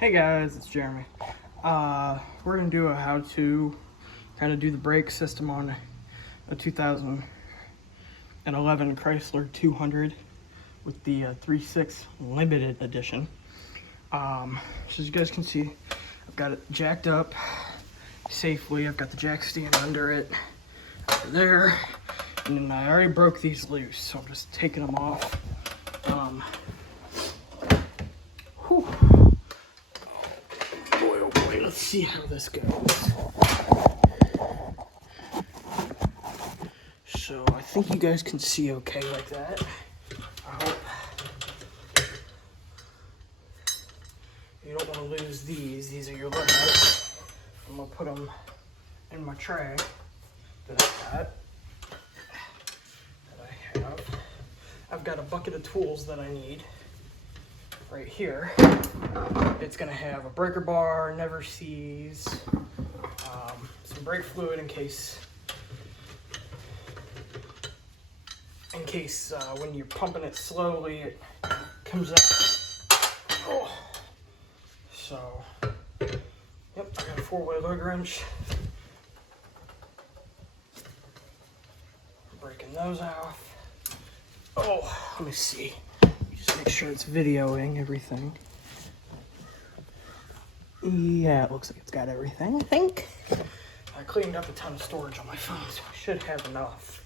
Hey guys, it's Jeremy. We're gonna do a how-to kind of do the brake system on a 2011 Chrysler 200 with the 3.6 limited edition. So as you guys can see, I've got it jacked up safely. I've got the jack stand under it, over there, and then I already broke these loose, so I'm just taking them off. Whew. Oh boy, let's see how this goes. So I think you guys can see okay like that. I hope. You don't want to lose these. These are your limits. I'm gonna put them in my tray that I have. I've got a bucket of tools that I need right here. It's gonna have a breaker bar, never sees, some brake fluid in case when you're pumping it slowly it comes out. Oh. So, yep, I got a 4-way lug wrench. Breaking those off. Oh, let me see. Just make sure it's videoing everything. Yeah, it looks like it's got everything, I think. I cleaned up a ton of storage on my phone, so I should have enough.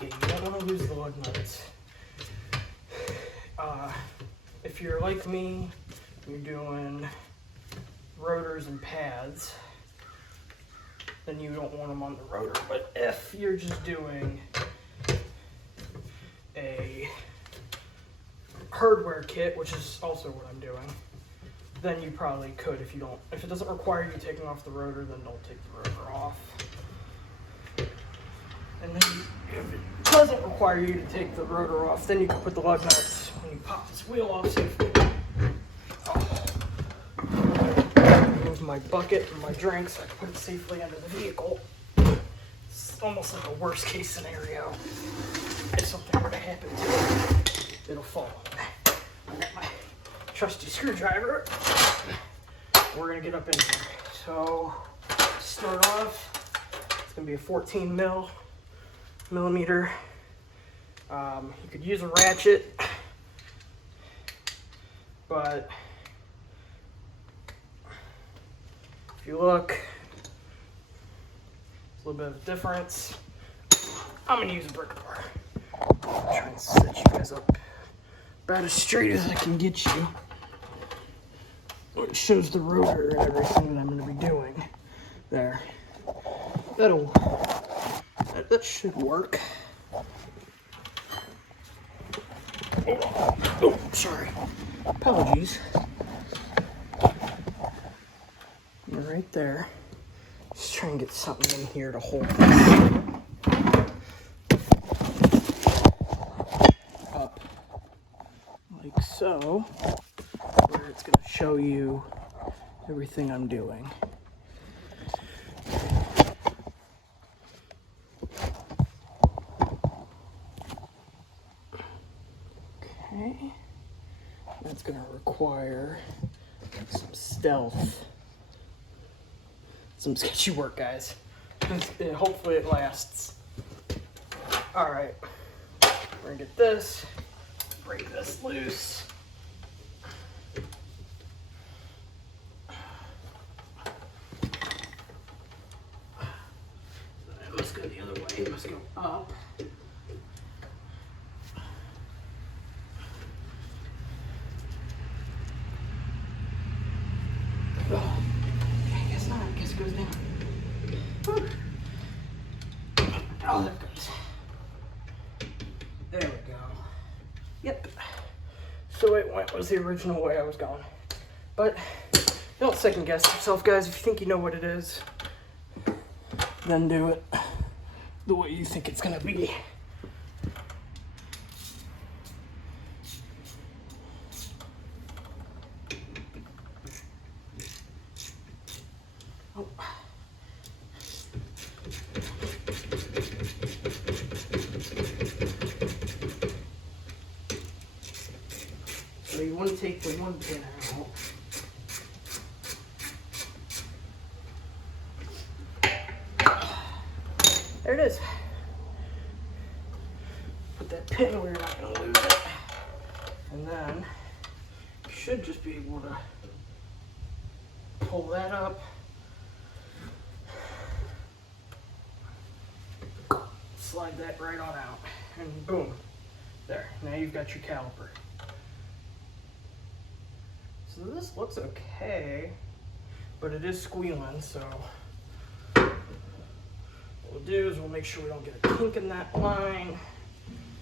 Yeah, you don't want to lose the lug nuts. If you're like me, you're doing rotors and pads, then you don't want them on the rotor. But if you're just doing a hardware kit, which is also what I'm doing, then you probably could. If it doesn't require you taking off the rotor, then don't take the rotor off. And then if it doesn't require you to take the rotor off, then you can put the lug nuts when you pop this wheel off safely. Move my bucket and my drink so I can put it safely under the vehicle. It's almost like a worst case scenario. If something were to happen to it, it'll fall. I got my trusty screwdriver. We're gonna get up in here. So, to start off, it's gonna be a 14 millimeter. You could use a ratchet, but if you look, it's a little bit of a difference. I'm gonna use a breaker bar. Try and set you guys up about as straight as I can get you. It shows the rotor and everything that I'm gonna be doing there. That should work. Oh, sorry. Apologies. You're right there. Just try and get something in here to hold this up like so, where it's going to show you everything I'm doing. Okay, that's going to require some stealth. Some sketchy work, guys. Hopefully it lasts. Alright, we're going to get this, break this loose. It must go the other way, it must go up. Oh, I guess not. I guess it goes down. Whew. Oh, there it goes. There we go. Yep. So it was the original way I was going. But don't second guess yourself, guys. If you think you know what it is, then do it the way you think it's gonna be. Oh. want to take the one pin out. There it is. Put that pin where you're not going to lose it. And then you should just be able to pull that up. Slide that right on out. And boom. There. Now you've got your caliper. So this looks okay, but it is squealing, so what we'll do is we'll make sure we don't get a kink in that line.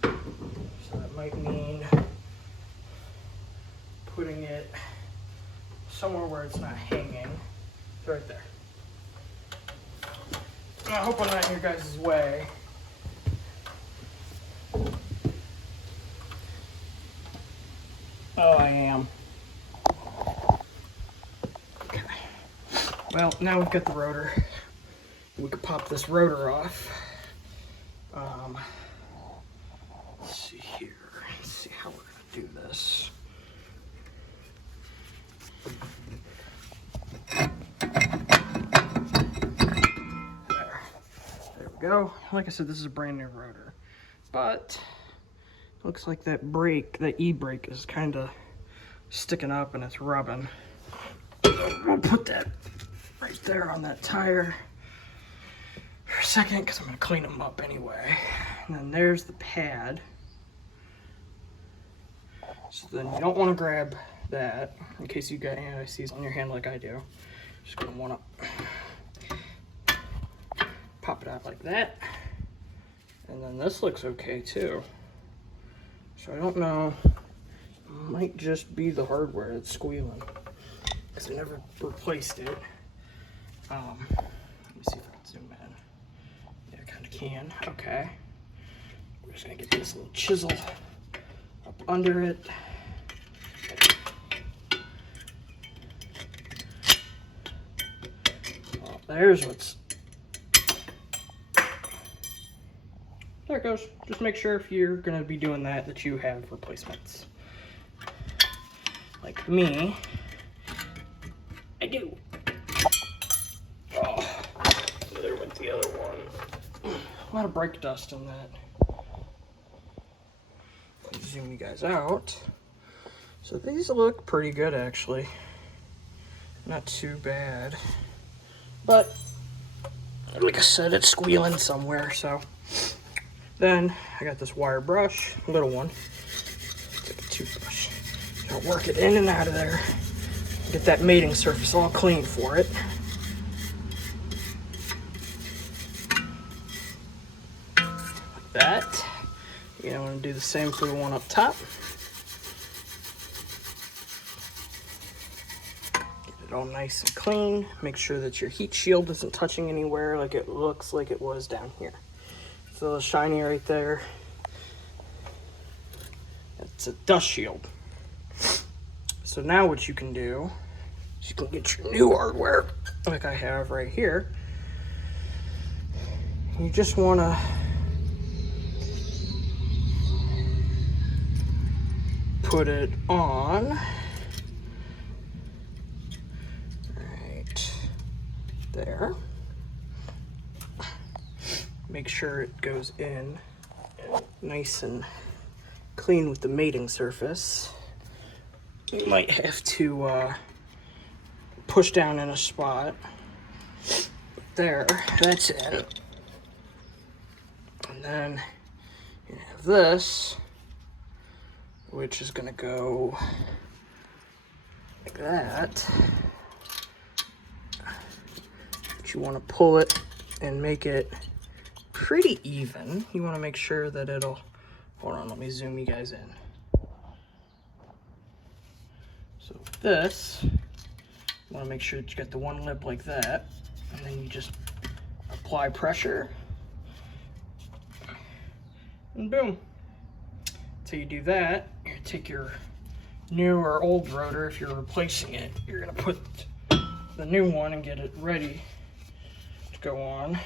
So that might mean putting it somewhere where it's not hanging. It's right there. And I hope I'm not in your guys' way. Oh, I am. Okay. Well, now we've got the rotor. We could pop this rotor off. Let's see here. Let's see how we're gonna do this. There we go. Like I said, this is a brand new rotor, but looks like that brake, that e-brake, is kind of sticking up and it's rubbing. I'll put that right there on that tire for a second because I'm going to clean them up anyway. And then there's the pad. So then you don't want to grab that in case you got anti-seize on your hand like I do. Just going to want to pop it out like that. And then this looks okay too. So I don't know, it might just be the hardware that's squealing because I never replaced it. Let me see if I can zoom in. Yeah, I kind of can. Okay. We're just going to get this little chisel up under it. Well, there's what's... There it goes. Just make sure if you're going to be doing that, that you have replacements. Like me, I do. Oh, there went the other one. A lot of brake dust in that. Zoom you guys out. So these look pretty good, actually. Not too bad. But, like I said, it's squealing somewhere, so... Then I got this wire brush, little one. It's like a toothbrush. I'll work it in and out of there. Get that mating surface all clean for it. Like that. You know, I'm gonna do the same for the one up top. Get it all nice and clean. Make sure that your heat shield isn't touching anywhere like it looks like it was down here. It's a little shiny right there. It's a dust shield. So now what you can do is you can get your new hardware, like I have right here. You just want to put it on right there. Make sure it goes in nice and clean with the mating surface. You might have to push down in a spot. There, that's in. And then you have this, which is gonna go like that. But you wanna pull it and make it pretty even. You want to make sure that it'll, hold on, let me zoom you guys in. So with this, you want to make sure that you got the one lip like that, and then you just apply pressure, and boom. So you do that, you take your new or old rotor, if you're replacing it, you're going to put the new one and get it ready to go on.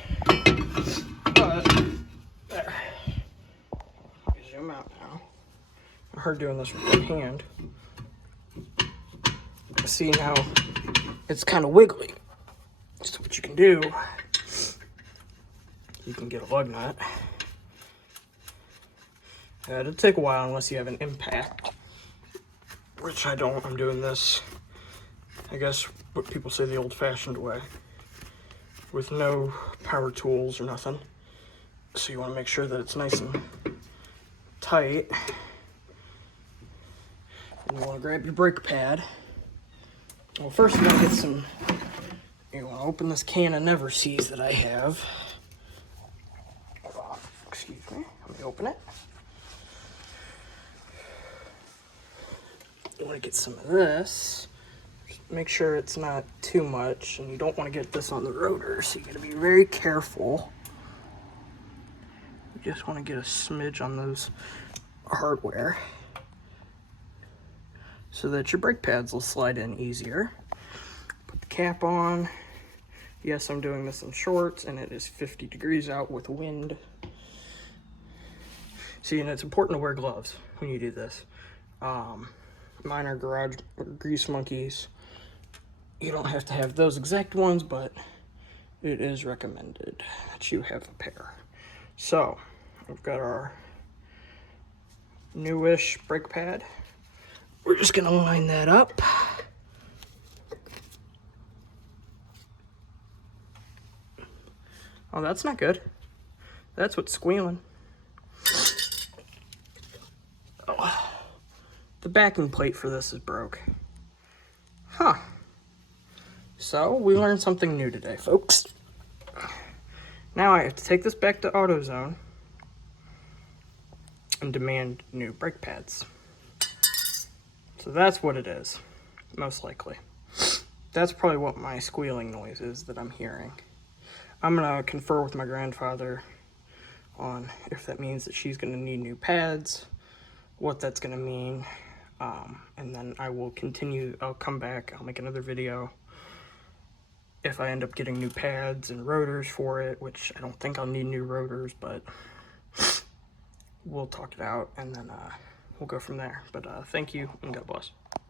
But, there. Zoom out now. I heard doing this with my hand. See now, it's kind of wiggly. So what you can do, you can get a lug nut. It'll take a while unless you have an impact, which I don't. I'm doing this, I guess, what people say the old-fashioned way, with no power tools or nothing. So you want to make sure that it's nice and tight. And you want to grab your brake pad. Well, first you want to get some, you want to open this can of Never Seas that I have. Excuse me, let me open it. You want to get some of this. Just make sure it's not too much, and you don't want to get this on the rotor, so you got to be very careful. You just want to get a smidge on those hardware so that your brake pads will slide in easier. Put the cap on. Yes, I'm doing this in shorts, and it is 50 degrees out with wind. See, and it's important to wear gloves when you do this. Mine are garage grease monkeys. You don't have to have those exact ones, but it is recommended that you have a pair. So, we've got our newish brake pad. We're just gonna line that up. Oh, that's not good. That's what's squealing. Oh. The backing plate for this is broke. Huh. So, we learned something new today, folks. Now I have to take this back to AutoZone and demand new brake pads. So that's what it is, most likely. That's probably what my squealing noise is that I'm hearing. I'm gonna confer with my grandfather on if that means that she's gonna need new pads, what that's gonna mean, and then I will continue. I'll come back, I'll make another video if I end up getting new pads and rotors for it, which I don't think I'll need new rotors, but we'll talk it out, and then we'll go from there. But thank you, and God bless.